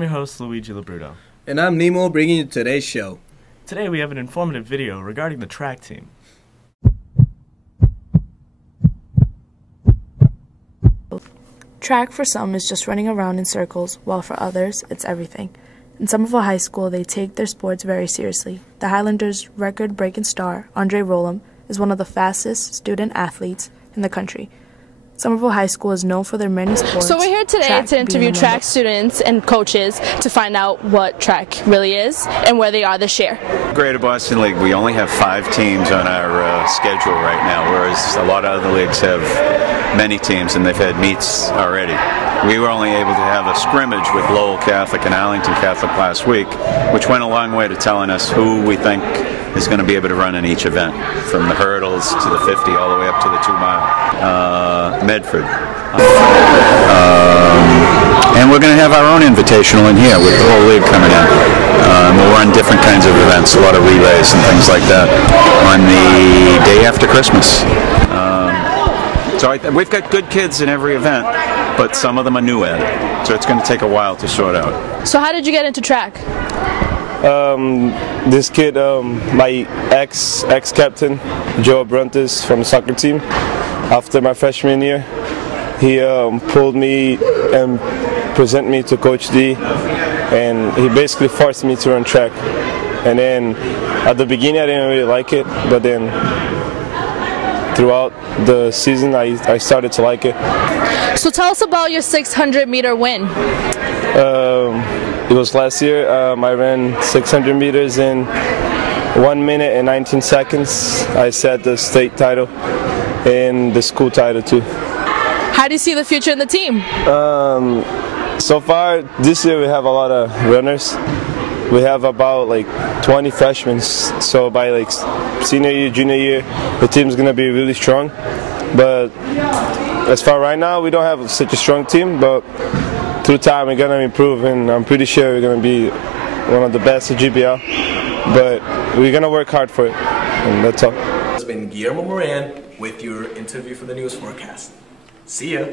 I'm your host, Luigi Labruto. And I'm Nemo, bringing you today's show. Today we have an informative video regarding the track team. Track for some is just running around in circles, while for others, it's everything. In Somerville High School, they take their sports very seriously. The Highlanders' record-breaking star, Andre Rollum, is one of the fastest student athletes in the country. Somerville High School is known for their many sports. So we're here today to interview track students and coaches to find out what track really is and where they are this year. Greater Boston League, we only have 5 teams on our schedule right now, whereas a lot of other leagues have many teams and they've had meets already. We were only able to have a scrimmage with Lowell Catholic and Arlington Catholic last week, which went a long way to telling us who we think is going to be able to run in each event, from the hurdles to the 50 all the way up to the 2-mile. Medford. And we're going to have our own invitational in here with the whole league coming in. We'll run different kinds of events, a lot of relays and things like that on the day after Christmas. So we've got good kids in every event, but some of them are new at it, so it's going to take a while to sort out. So how did you get into track? This kid, my ex-captain, Joe Bruntis from the soccer team, after my freshman year, he pulled me and presented me to Coach D, and he basically forced me to run track. And then at the beginning I didn't really like it, but then throughout the season I started to like it. So tell us about your 600-meter win. It was last year. I ran 600 meters in 1 minute and 19 seconds. I set the state title and the school title too. How do you see the future in the team? So far this year we have a lot of runners. We have about like 20 freshmen, so by like senior year, junior year, the team's gonna be really strong. But as far right now, we don't have such a strong team, but through time we're gonna improve, and I'm pretty sure we're gonna be one of the best at GBL. But we're gonna work hard for it, and that's all. It's been Guillermo Moran with your interview for the news forecast. See ya.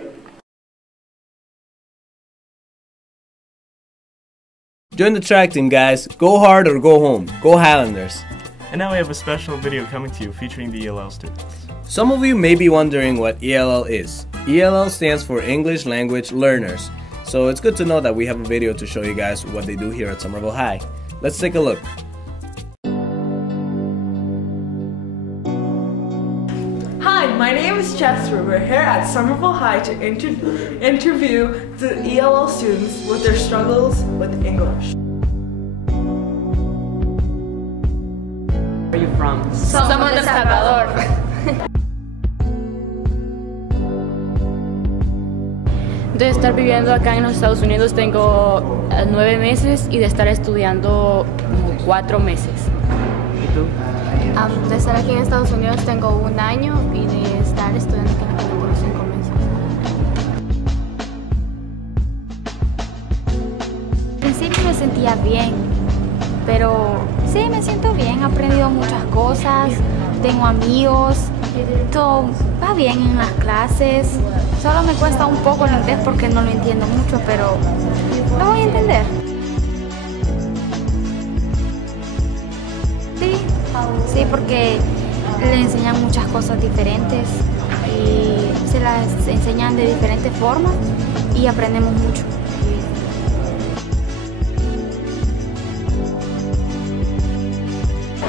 Join the track team, guys. Go hard or go home. Go Highlanders. And now we have a special video coming to you featuring the ELL students. Some of you may be wondering what ELL is. ELL stands for English Language Learners. So it's good to know that we have a video to show you guys what they do here at Somerville High. Let's take a look. Hi, my name is Chester. We're here at Somerville High to interview the ELL students with their struggles with English. Where are you from? Somos de El Salvador. De estar viviendo acá en los Estados Unidos tengo 9 meses y de estar estudiando como 4 meses. ¿Y tú? De estar aquí en Estados Unidos tengo 1 año y de estar estudiando aquí en Canadá tengo 5 meses. Al principio me sentía bien, pero sí me siento bien, he aprendido muchas cosas, tengo amigos, todo va bien en las clases. Solo me cuesta un poco el inglés porque no lo entiendo mucho, pero lo voy a entender. Sí, porque le enseñan muchas cosas diferentes y se las enseñan de diferentes formas y aprendemos mucho.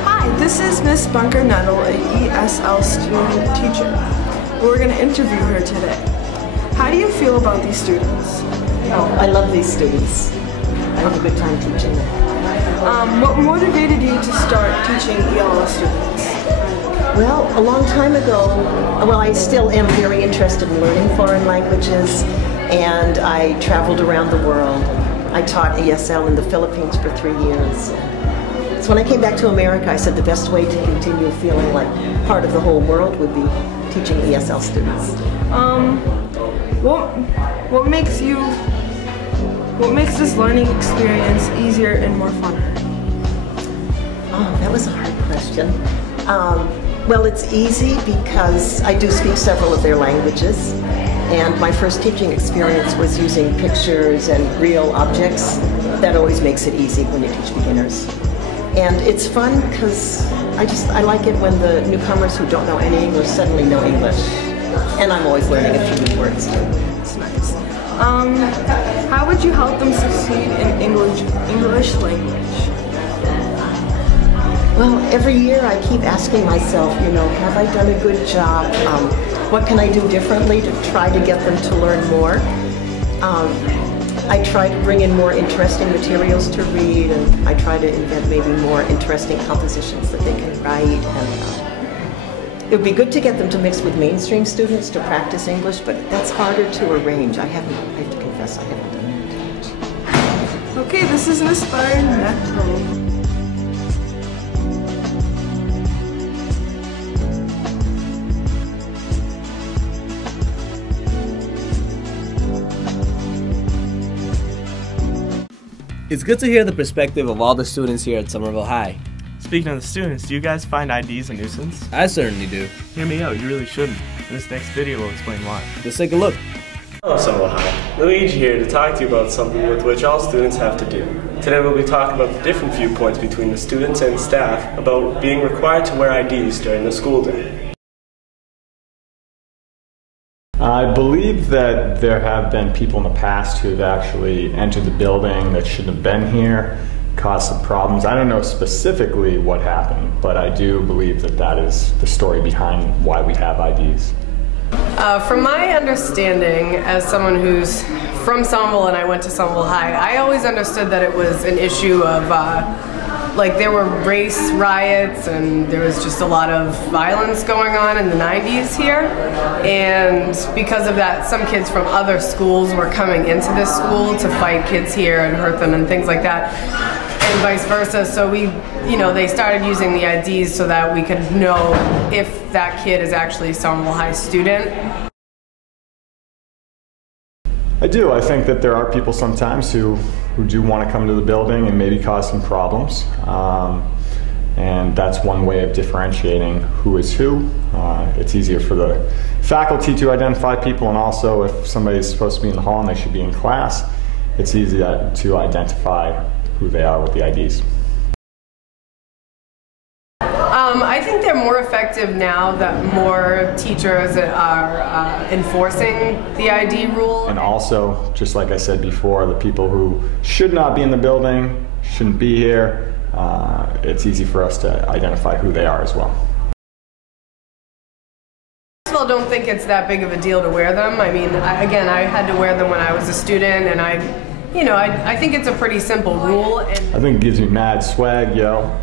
Hi, this is Miss Bunker Nettle, a ESL student teacher. We're going to interview her today. How do you feel about these students? Oh, I love these students. I have a good time teaching them. What motivated you to start teaching ELL students? Well, a long time ago, I still am very interested in learning foreign languages, and I traveled around the world. I taught ESL in the Philippines for 3 years. So when I came back to America, I said the best way to continue feeling like part of the whole world would be teaching ESL students. What makes this learning experience easier and more fun? Oh, that was a hard question. Well, it's easy because I do speak several of their languages, and my first teaching experience was using pictures and real objects that always makes it easy when you teach beginners. And it's fun because I like it when the newcomers who don't know any English suddenly know English. And I'm always learning a few new words too. It's nice. How would you help them succeed in English language? Well, every year I keep asking myself, have I done a good job? What can I do differently to try to get them to learn more? I try to bring in more interesting materials to read, and I try to invent maybe more interesting compositions that they can write. And it would be good to get them to mix with mainstream students to practice English, but that's harder to arrange. I have to confess I haven't done that. Okay, this is an aspiring natural. It's good to hear the perspective of all the students here at Somerville High. Speaking of the students, do you guys find IDs a nuisance? I certainly do. Hear me out, you really shouldn't. This next video will explain why. Let's take a look. Hello Somerville High. Luigi here to talk to you about something with which all students have to do. Today we'll be talking about the different viewpoints between the students and staff about being required to wear IDs during the school day. I believe that there have been people in the past who've actually entered the building that shouldn't have been here, caused some problems. I don't know specifically what happened, but I do believe that that is the story behind why we have IDs. From my understanding, as someone who's from Somerville and I went to Somerville High, I always understood that it was an issue of there were race riots and there was just a lot of violence going on in the 90s here, and because of that some kids from other schools were coming into this school to fight kids here and hurt them and things like that, and vice versa. So they started using the IDs so that we could know if that kid is actually a Somerville High student. I do. I think that there are people sometimes who do want to come to the building and maybe cause some problems. And that's one way of differentiating who is who. It's easier for the faculty to identify people, and also if somebody's supposed to be in the hall and they should be in class, it's easy to identify who they are with the IDs. I think they're more effective now that more teachers are enforcing the ID rule. And also, just like I said before, the people who should not be in the building, shouldn't be here, it's easy for us to identify who they are as well. I still don't think it's that big of a deal to wear them. I mean, again, I had to wear them when I was a student, and I think it's a pretty simple rule. And I think it gives me mad swag, yo.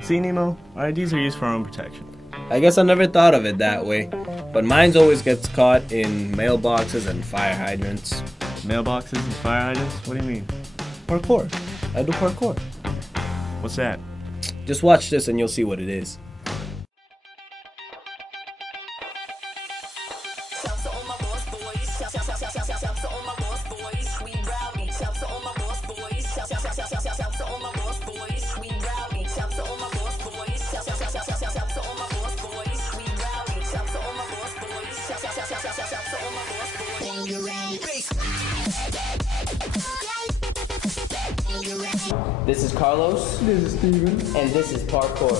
See, Nemo, IDs are used for our own protection. I guess I never thought of it that way, but mine always gets caught in mailboxes and fire hydrants. Mailboxes and fire hydrants? What do you mean? Parkour. I do parkour. What's that? Just watch this and you'll see what it is. This is Carlos. This is Steven. And this is parkour.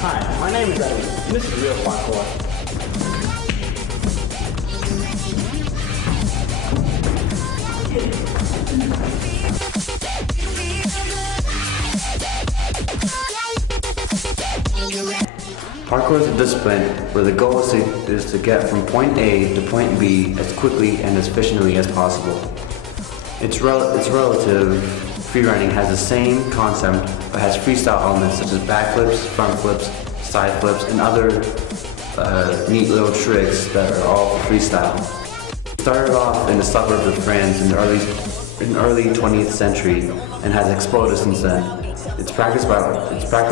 Hi, my name is Eddie, and this is real parkour. Parkour is a discipline where the goal is to get from point A to point B as quickly and as efficiently as possible. It's relative. Freerunning has the same concept but has freestyle elements such as backflips, front flips, side flips, and other neat little tricks that are all freestyle. It started off in the suburbs of France in the early 20th century and has exploded since then. It's practiced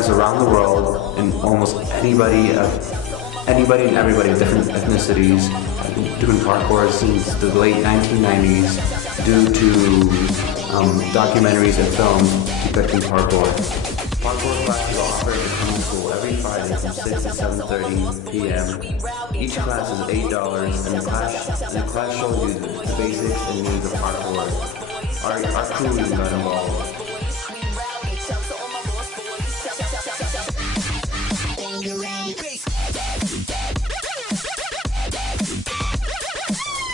around the world, and almost anybody and everybody of different ethnicities doing parkour since the late 1990s due to documentaries and films depicting parkour. Parkour classes are offered at the school every Friday from 6 to 7:30 p.m. Each class is $8, and the class shows you the basics and needs of parkour. Our crew is not involved.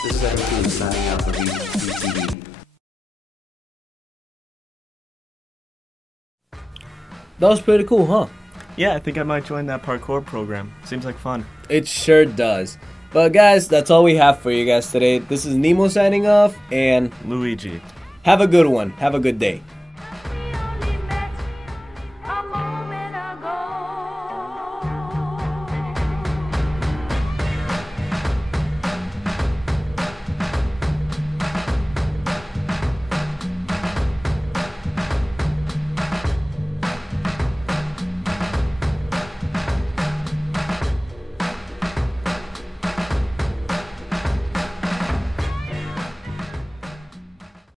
This is everything signing out for VTV. That was pretty cool, huh? Yeah, I think I might join that parkour program. Seems like fun. It sure does. But guys, that's all we have for you guys today. This is Nemo signing off, and Luigi. Have a good one. Have a good day.